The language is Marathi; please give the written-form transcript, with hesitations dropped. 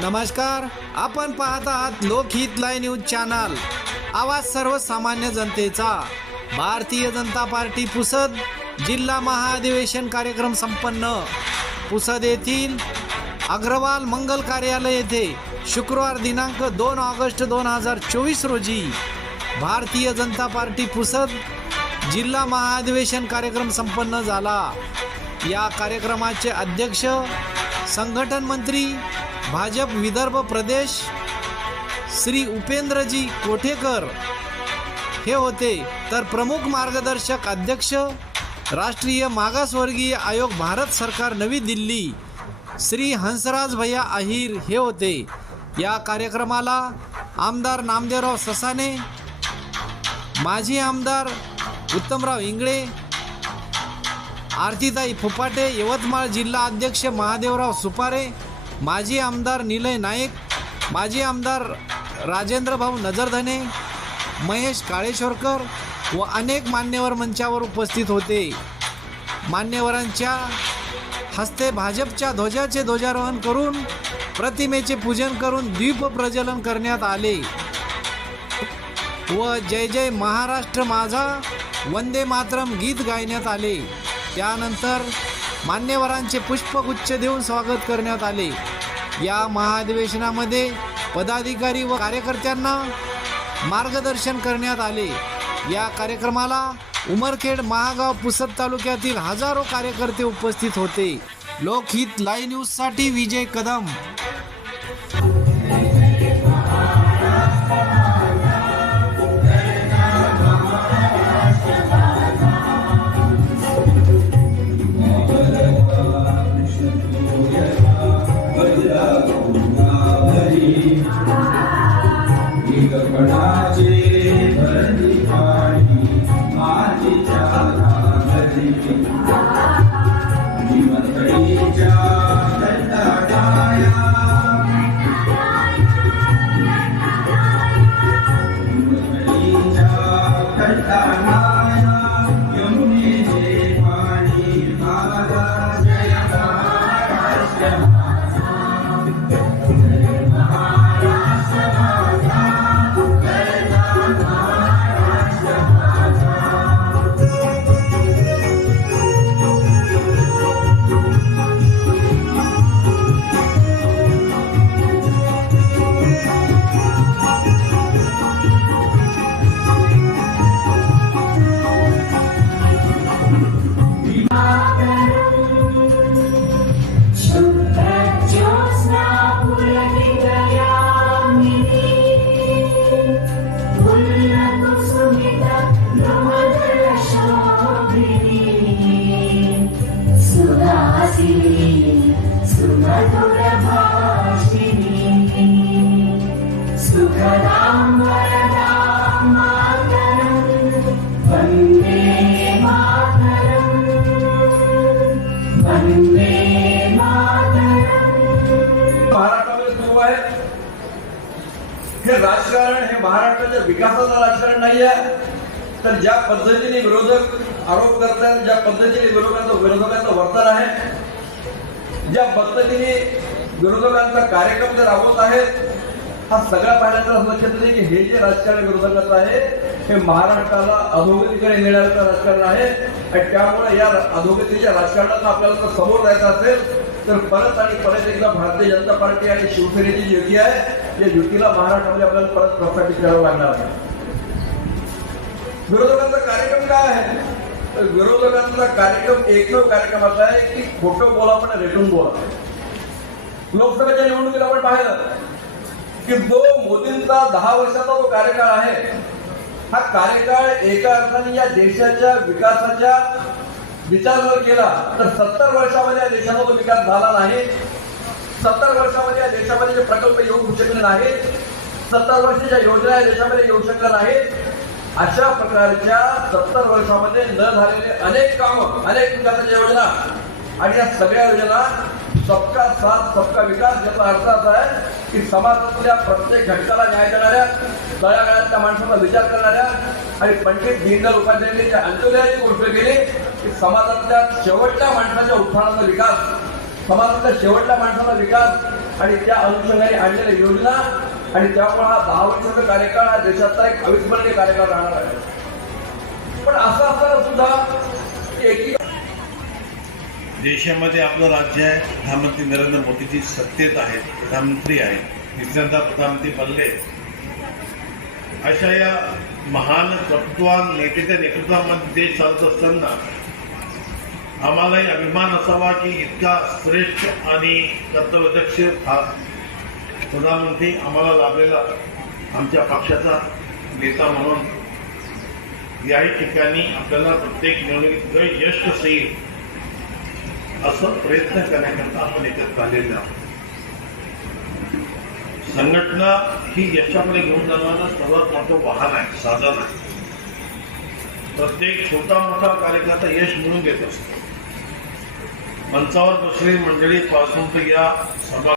नमस्कार, आपण पाहत आहात लोकहित लाईव्ह न्यूज चॅनल, आवाज सर्वसामान्य जनतेचा। भारतीय जनता पार्टी पुसद जिल्हा महाअधिवेशन कार्यक्रम संपन्न। पुसद येथील अग्रवाल मंगल कार्यालय येथे शुक्रवार दिनांक 2 ऑगस्ट 2024 रोजी भारतीय जनता पार्टी पुसद जिल्हा महाअधिवेशन कार्यक्रम संपन्न झाला। या कार्यक्रमाचे अध्यक्ष संघटन मंत्री भाजप विदर्भ प्रदेश श्री उपेंद्रजी कोठेकर हे होते, तर प्रमुख मार्गदर्शक अध्यक्ष राष्ट्रीय मागासवर्गीय आयोग भारत सरकार नवी दिल्ली श्री हंसराज भैया अहिर हे होते। या कार्यक्रमाला आमदार नामदेवराव ससाने, माजी आमदार उत्तमराव इंगळे, आरतीताई फुफाटे, यवतमाळ जिल्हा अध्यक्ष महादेवराव सुपारे, माजी आमदार निलय नाईक, माजी आमदार राजेंद्र भाऊ नजरधने, महेश काळेश्वरकर व अनेक मान्यवर मंचावर उपस्थित होते। मान्यवरांच्या हस्ते भाजपच्या ध्वजाचे ध्वजारोहण करून प्रतिमेचे पूजन करून दीप प्रज्वलन करण्यात आले व जय जय महाराष्ट्र माझा वंदे मातरम गीत गायण्यात आले। त्यानंतर मान्यवरांचे पुष्पगुच्छ देऊन स्वागत करण्यात आले। या महाअधिवेशनामध्ये पदाधिकारी व कार्यकर्त्यांना मार्गदर्शन करण्यात आले। या कार्यक्रमाला उमरखेड, महागाव, पुसद तालुक्यातील हजारो कार्यकर्ते उपस्थित होते। लोकहित लाईव्ह न्यूजसाठी विजय कदम। हे राजकारण हे महाराष्ट्राच्या विकासाचं राजकारण नाही आहे, तर ज्या पद्धतीने विरोधक आरोप करतात, ज्या पद्धतीने विरोधकांचं वर्तन आहे, ज्या पद्धतीने विरोधकांचा कार्यक्रम ते राबवत आहेत, हा सगळा पाहण्याचं असं लक्षात येते की हे जे राजकारण विरोधकांचं आहे हे महाराष्ट्राला अधोगतीकडे नेणारं राजकारण आहे। आणि त्यामुळे या अधोगतीच्या राजकारणाला आपल्याला जर समोर जायचं असेल तर परत आणि परत एकदा भारतीय जनता पार्टी आणि शिवसेनेची जी युती आहे, या युतीला महाराष्ट्रामध्ये आपल्याला परत प्रस्थापित करावं लागणार आहे। विरोधकांचा कार्यक्रम काय आहे? तर विरोधकांचा कार्यक्रम एकमेव कार्यक्रम असा आहे की खोटं बोला पण रेटून बोला। लोकसभेच्या निवडणुकीत आपण पाहिलं की जो मोदींचा 10 वर्षाचा जो कार्यकाळ आहे, हा कार्यकाळ एका अर्थाने या देशाच्या विकासाच्या विचार जर केला तर 70 वर्षामध्ये या देशाचा जो विकास झाला नाही, 70 वर्षामध्ये या देशामध्ये जे प्रकल्प येऊ शकले नाहीत, 70 वर्षाच्या योजना या देशामध्ये येऊ शकल्या नाहीत, अशा प्रकारच्या 70 वर्षामध्ये न झालेले अनेक कामं, अनेक विकासाच्या योजना आणि या सगळ्या योजना सबका साथ सबका विकास याचा अर्थ असा आहे की समाजातल्या प्रत्येक घटकाला न्याय देणाऱ्या, तळागाळातल्या माणसाचा विचार करणाऱ्या आणि पंडित दीनदयाळ उपाध्यायांनी ज्या अंत्योदयाची गोष्ट केली की समाजातल्या शेवटच्या माणसाच्या उत्थानाचा विकास समाजातल्या शेवटल्या माणसाला विकास आणि त्या अनुषंगाने आणलेल्या योजना आणि त्यामुळे हा 10 वर्षाचा कार्यकाळ हा देशाचा एक अविस्मरणीय कार्यकाळ राहणार आहे. पण असं असताना सुद्धा एकी देशामध्ये आपलं राज्य आहे. प्रधानमंत्री नरेंद्र मोदीजी सत्तेत आहेत, प्रधानमंत्री आहेत, तिसऱ्यांदा प्रधानमंत्री बनले. अशा या महान कर्तृत्वान नेत्याच्या नेतृत्वामध्ये देश चालत असताना आम्हालाही अभिमान असावा की इतका श्रेष्ठ आणि कर्तव्यदक्ष हा प्रधानमंत्री आम्हाला लाभलेला आमच्या पक्षाचा नेता म्हणून याही ठिकाणी आपल्याला प्रत्येक निवडणुकीत यश कसं येईल असं प्रयत्न करण्याकरता आपण एकत्र आलेले आहोत. संघटना ही यशाकडे घेऊन जाणारं सर्वात मोठं वाहन आहे, साधन आहे. प्रत्येक छोटा मोठा कार्यकर्ता यश मिळवून देत असतो. मंचावर बसलेली मंडळी पासून तर या सभा